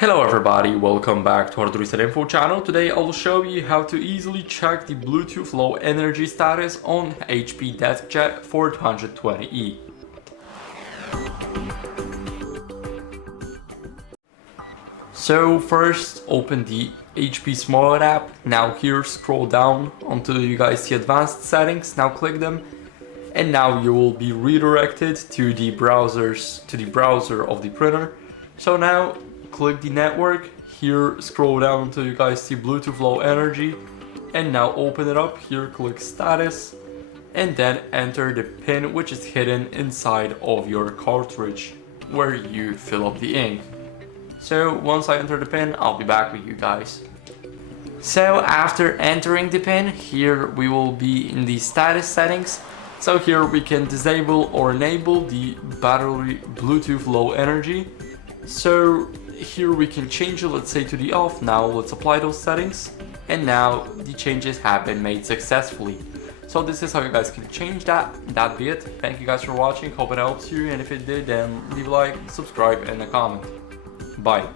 Hello everybody, welcome back to HardReset.Info channel. Today I'll show you how to easily check the Bluetooth low energy status on HP DeskJet 4220e. So first open the HP Smart app. Now here scroll down until you guys see advanced settings. Now click them and now you will be redirected to the browser of the printer. So now click the network, here scroll down until you guys see Bluetooth low energy and now open it up. Here click status and then enter the pin which is hidden inside of your cartridge where you fill up the ink. So once I enter the pin, I'll be back with you guys. So after entering the pin, here we will be in the status settings. So here we can disable or enable the battery Bluetooth low energy. So here we can change it, let's say, to the off. Now let's apply those settings and now the changes have been made successfully. So this is how you guys can change that. That be it. Thank you guys for watching, hope it helps you, and if it did, then leave a like, subscribe and a comment. Bye.